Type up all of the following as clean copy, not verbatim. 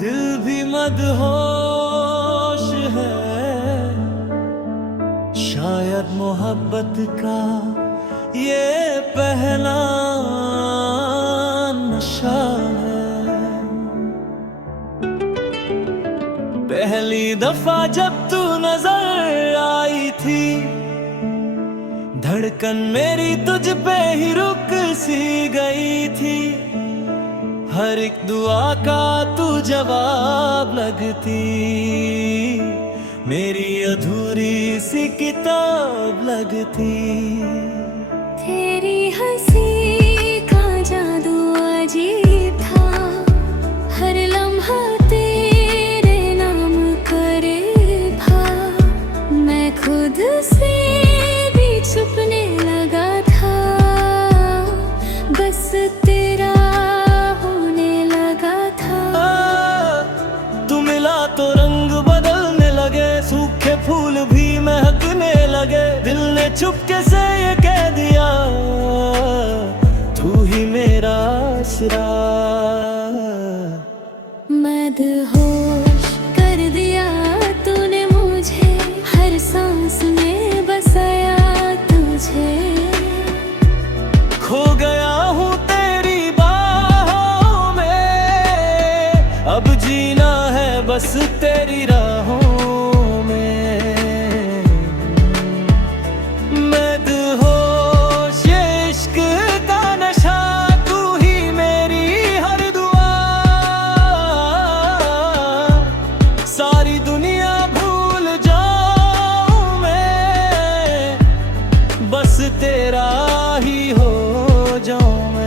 दिल भी मदहोश है, शायद मोहब्बत का ये पहला नशा है। पहली दफा जब तू नजर आई थी, धड़कन मेरी तुझ पे ही रुक सी गई थी। हर एक दुआ का तू जवाब लगती, मेरी अधूरी सी किताब लगती। तेरी हंसी का जादू अजीब था, हर लम्हा तेरे नाम करे था। मैं खुद से भी छुपने लगा था, बस तेरा होने लगा था। तू मिला तो रंग बदलने लगे, सूखे फूल भी महकने लगे। दिल ने चुपके से ये कह दिया, तू ही मेरा आसरा। मदहोश कर दिया तूने मुझे, हर सांस में बसाया तुझे। खो गया हूँ तेरी बाहों में, अब जीना है बस तेरी राहों में। मदहोश ये इश्क का नशा, तू ही मेरी हर दुआ। सारी दुनिया भूल जाऊं मैं, बस तेरा ही हो जाऊं मैं।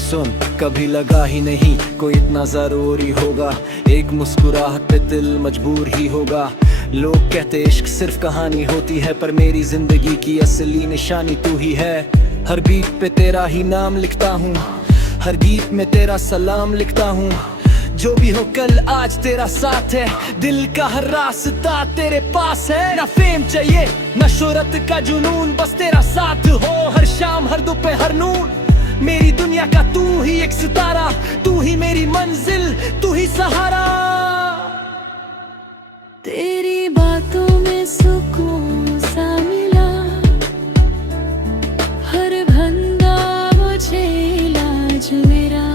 सुन, कभी लगा ही नहीं कोई इतना जरूरी होगा। एक मुस्कुराहट पे दिल मजबूर ही होगा। लोग कहते इश्क सिर्फ कहानी होती है, पर मेरी जिंदगी की असली निशानी तू ही है। हर बीट पे तेरा ही नाम लिखता हूँ, हर गीत में तेरा सलाम लिखता हूँ। जो भी हो कल आज तेरा साथ है, दिल का हर रास्ता तेरे पास है। ना फेम चाहिए ना शोहरत का जुनून, बस तेरा साथ हो हर शाम हर दोपहर नून। मेरी दुनिया का तू ही एक सितारा, तू ही मेरी मंजिल, तू ही सहारा। तेरी बातों में सुकून सा मिला, हर बंदा मुझे इलाज मेरा।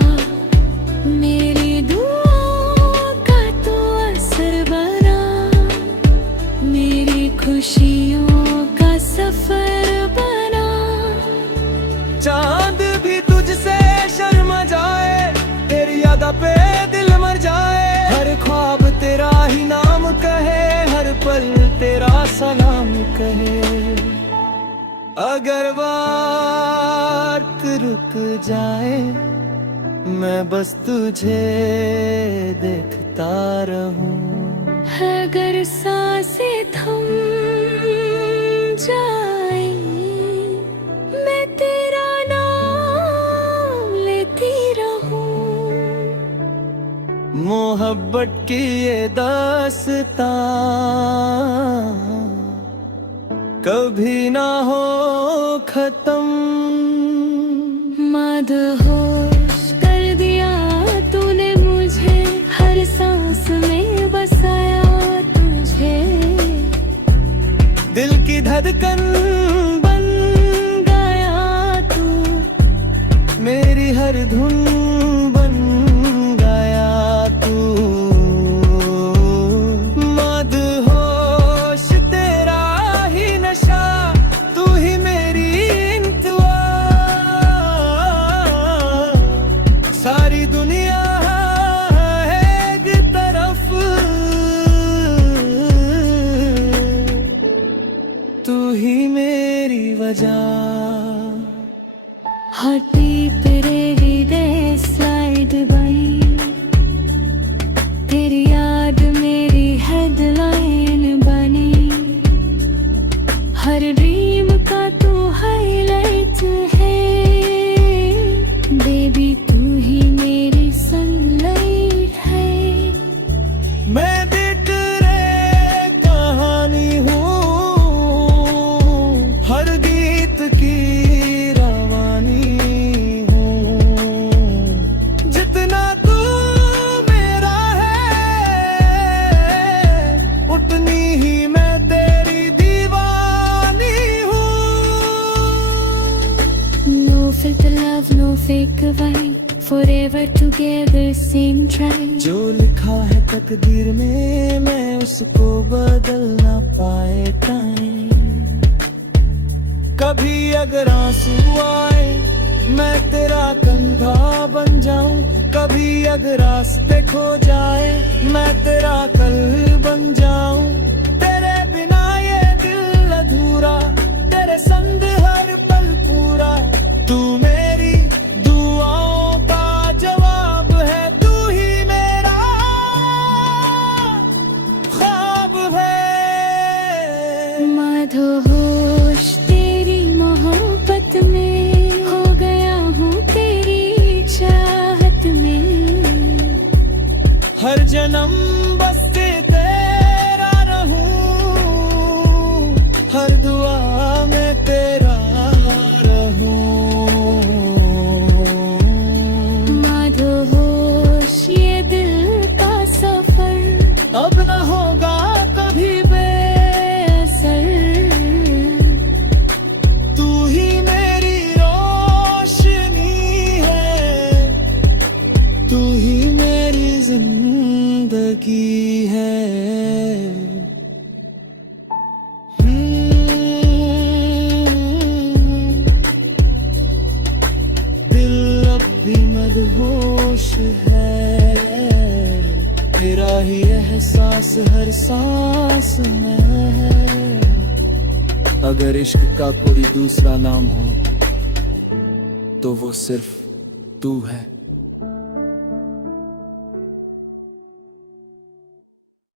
मेरी दुआओं का तो असर बना, मेरी खुशियों का सफर बना। चांद भी तुझसे शर्मा जाए, तेरी यादा पे दिल मर जाए। हर ख्वाब तेरा ही नाम कहे, हर पल तेरा सलाम कहे। अगर बात रुक जाए, मैं बस तुझे देखता रहूं। अगर सांसें थम जाए, मैं तेरा नाम लेती रहूं। मोहब्बत की ये दास्तां कभी ना हो खत्म। मदहोश कर दिया तूने मुझे, हर सांस में बसाया तुझे। दिल की धड़कन बन गया तू, मेरी हर धुन बन गया तू। मदहोश तेरा ही नशा, तू ही मेरी इंतवा। सारी दुनिया है एक तरफ, तू ही मेरी वजह। हटी फिरे विदेश forever together, same track. जो लिखा है तकदीर में मैं उसको बदल ना पाए टाइम। कभी अगर आंसू आए मैं तेरा कंधा बन जाऊं, कभी अगर रास्ते खो जाए मैं तेरा कल बन जाऊं। तेरे बिना ये दिल अधूरा, तेरे संग हर पल पूरा। तू मेरी दुआओं का जवाब है, तू ही मेरा ख्वाब है। मदहोश तेरी मोहब्बत में हो गया हूँ, तेरी चाहत में। हर जन्म बस तेरा रहूं, हर दुआ में तेरा रहूं। मदहोश ये दिल का सफर अब न होगा कभी बेअसर। तू ही मेरी रोशनी है, तू ही मेरी जिंदगी है। दिल अब भी मदहोश है, तेरा ही एहसास हर सांस में है। अगर इश्क का कोई दूसरा नाम हो तो वो सिर्फ तू है।